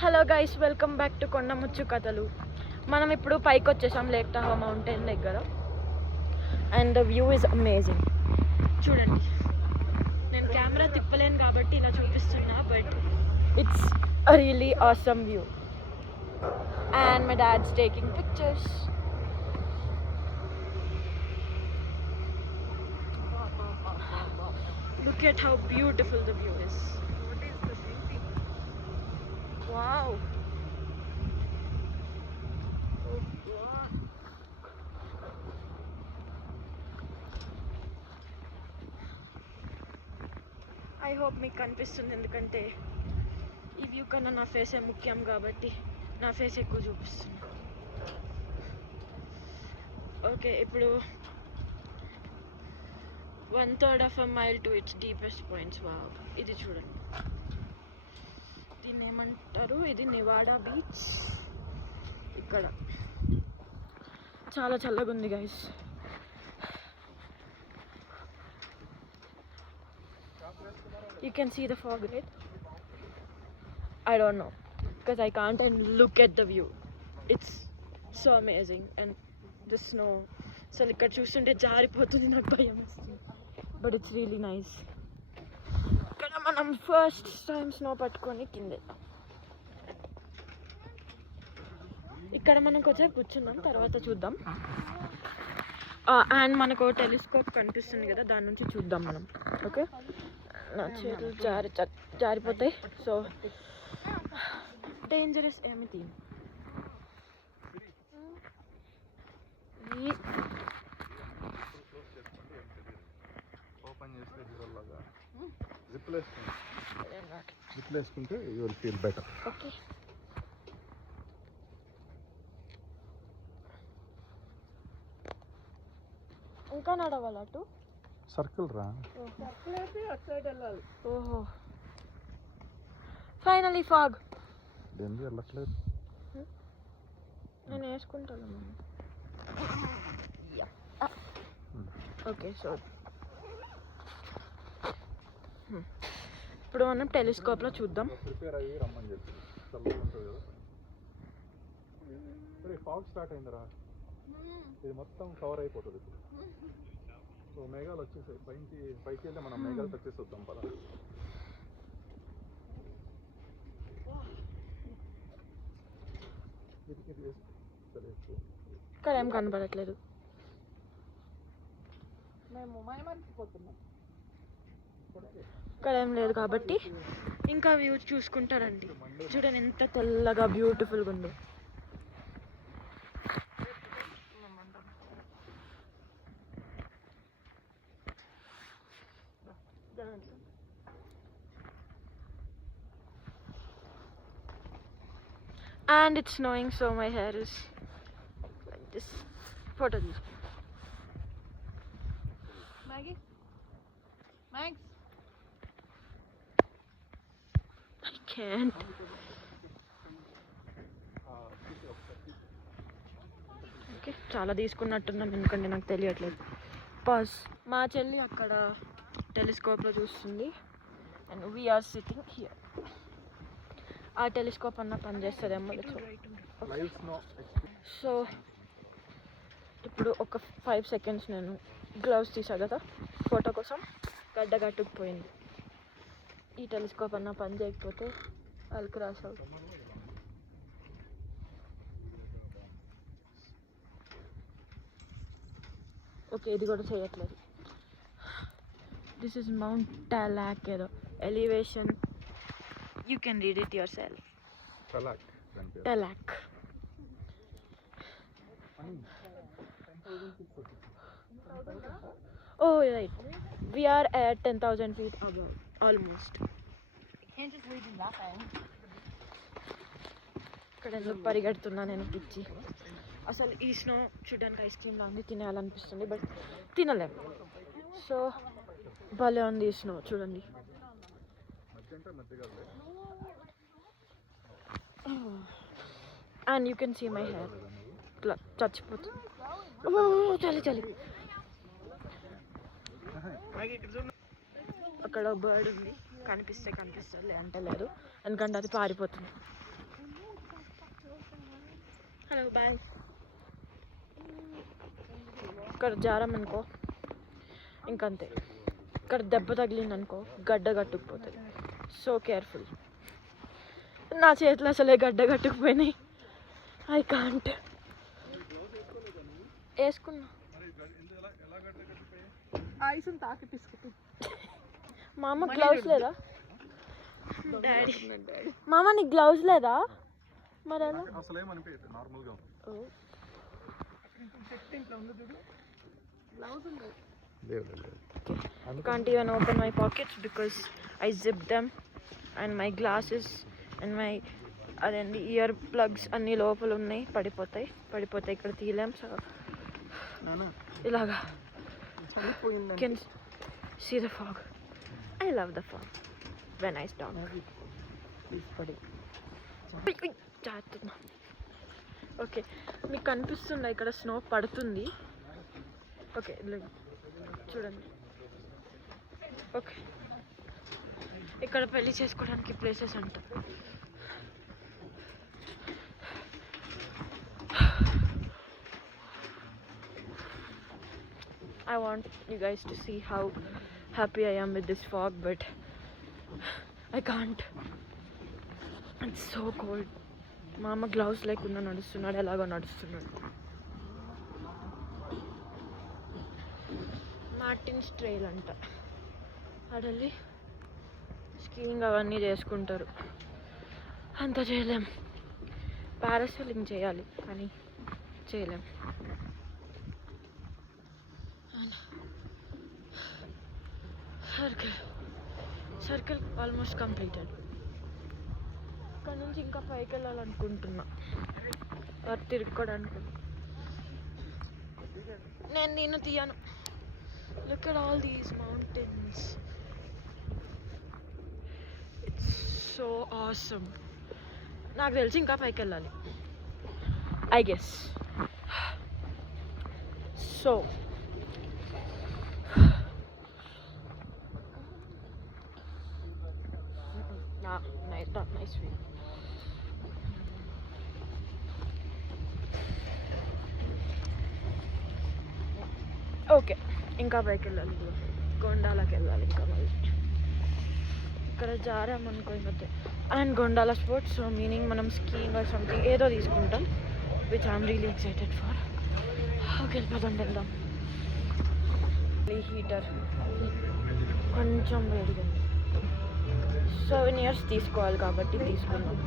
Hello guys, welcome back to కొండముచ్చు కథలు. మనం ఇప్పుడు పైకి వచ్చేసాం లేక్ టాహో మౌంటైన్ దగ్గర. And the view is amazing. చూడండి, నేను కెమెరా తిప్పలేను కాబట్టి ఇలా చూపిస్తున్నా, but it's a really awesome view. And my dad's taking pictures. Look at how beautiful the view is. What is the beauty? Wow. Oh God. I hope మీకు కనిపిస్తుంది, ఎందుకంటే ఈ వ్యూ కన్నా నా ఫేసే ముఖ్యం కాబట్టి నా ఫేస్ ఎక్కువ చూపిస్తుంది. ఓకే, ఇప్పుడు 1/3 of a mile to its deepest points. Wow, ఇది చూడండి, దీన్ని ఏమంటారు? ఇది నివాడా బీచ్. ఇక్కడ చాలా చల్లగా ఉంది guys. You can see the fog, right? I don't know because I can't and look at the view. It's so amazing and the snow. అసలు ఇక్కడ చూస్తుంటే జారిపోతుంది, నాకు భయం వస్తుంది. But it's really nice. ఇక్కడ మనం ఫస్ట్ టైం స్నో పట్టుకొని కిందే. ఇక్కడ మనం కొంచెం కూర్చున్నాం, తర్వాత చూద్దాం. అండ్ మనకు టెలిస్కోప్ కనిపిస్తుంది కదా, దాని నుంచి చూద్దాం మనం. ఓకే, నా చేతులు జారిపోతాయి, సో డేంజరస్ ఏమిటి. రిప్లేస్కుంటే you will feel better. Okay, ఇంకా నడవాలి అటు. సర్కిల్ రా. ఓహో, ఫైనలీ ఫాగ్. దేనికి వెళ్ళట్లేదు. నేను వేసుకుంటాను. ఓకే, సో ఇప్పుడు మనం టెలిస్కోప్లో చూద్దాం. ప్రిపేర్ అయ్యి రమ్మని చెప్పి చల్లగా ఉంటుంది కదా. సరే, ఫాగ్ స్టార్ట్ అయిందిరా. ఇది మొత్తం కవర్ అయిపోతుంది ఇప్పుడు. సో మేఘాలు వచ్చేసాయి పైకి వెళ్ళి మనం మేఘాలు వచ్చేసి వద్దాం పద. ఇక్కడ ఏం కనపడట్లేదు. ఇక్కడ ఏం లేదు కాబట్టి ఇంకా వ్యూ చూసుకుంటారండి. చూడండి ఎంత తెల్లగా బ్యూటిఫుల్గా ఉందో. And it's snowing, so my hair is like this. Photo this. Maggie? Max? I can't. Okay, చాలా తీసుకున్నట్టున్నాం, ఎందుకంటే నాకు తెలియట్లేదు. పాస్. మా చెల్లి అక్కడ టెలిస్కోప్లో చూస్తుంది అండ్ వీఆర్ సిట్టింగ్ హియర్. ఆ టెలిస్కోప్ అన్న పనిచేస్తుందేమో. సో ఇప్పుడు ఒక 5 seconds నేను గ్లౌస్ తీసా కదా ఫోటో కోసం, గడ్డ కట్టుకుపోయింది. ఈ టెలిస్కోప్ అన్న పని చేయకపోతే అల్కు రాసావు. ఓకే, ఇది కూడా చేయట్లేదు. దిస్ ఇస్ మౌంట్ టాలాక్ ఏదో elevation. You can read it yourself. Talak. Oh, right. We are at 10,000 feet above, almost. You can't just leave him that high. ఇక్కడ ఎందుకు పరిగెడుతున్నా నేను పిచ్చి. అసలు ఈ స్నో చూడడానికి ఐస్ క్రీమ్ లాంటి తినాలనిపిస్తుంది, బట్ తినలేము. సో భలే ఉంది ఈ స్నో, చూడండి. And you can see my hair. చచ్చిపోతుంది. చలి చలి. అక్కడ బర్డ్ ఉంది, కనిపిస్తే కనిపిస్తుంది, అంటే లేదు, ఎందుకంటే అది పారిపోతుంది. Hello boy. ఇక్కడ జారామనుకో ఇంకంతే. ఇక్కడ దెబ్బ తగిలిందనుకో గడ్డ కట్టుకుపోతుంది. So careful. నా చేతులు అసలే గడ్డ కట్టుకుపోయినాయి. I can't. వేసుకున్నా. ఐసుని తాకి పిసుకుతూ. మా అమ్మ గ్లౌస్ లేదా? మామ నీకు గ్లౌస్ లేదా? మరి ఎలా? అసలు ఏమనిపించదు, నార్మల్గా Can't even open my pockets because I zipped them, and my glasses and my అదేంటి ఇయర్ ప్లగ్స్ అన్నీ లోపల ఉన్నాయి. పడిపోతాయి ఇక్కడ తీయలేం. సో ఇలాగా can see the fog. I love the fog when I stop. Okay, మీకు కనిపిస్తుందా ఇక్కడ స్నో పడుతుంది? ఓకే చూడండి. ఓకే, ఇక్కడ పెళ్లి చేసుకోవడానికి ప్లేసెస్ అంట. I want you guys to see how happy I am with this fog, but I can't. It's so cold. Mama gloves లేకుండా నడుస్తున్నాడు, ఎలాగో నడుస్తున్నాడు. మార్టిన్స్ ట్రైల్ అంట. అడల్లి స్కీయింగ్ అవన్నీ చేసుకుంటారు. అంత చేయలేం. పారాసైలింగ్ చేయాలి కానీ చేయలేం. Circle almost completed. ఇక్కడ నుంచి ఇంకా పైకి వెళ్ళాలనుకుంటున్నా, తిరుక్కోడానికి. నేను తీయను. Look at all these mountains. It's so awesome. నాకు తెలిసి ఇంకా పైకి వెళ్ళాలి I guess. So not nice view. Okay, ఇంకా పైకి వెళ్ళాలి. గొండాలకి వెళ్ళాలి ఇంకా మళ్ళీ. ఇక్కడ జారామనుకో ఇంకొద్ది. అండ్ గొండాల స్పోర్ట్స్, సో మీనింగ్ మనం స్కీయింగ్ ఆర్ సంథింగ్ ఏదో తీసుకుంటాం, which I'm really excited for. Okay, వెళ్ళిపోతాం, వెళ్దాం. హీటర్ కొంచెం వేడిగా. 7 years తీసుకోవాలి కాబట్టి తీసుకున్నాం.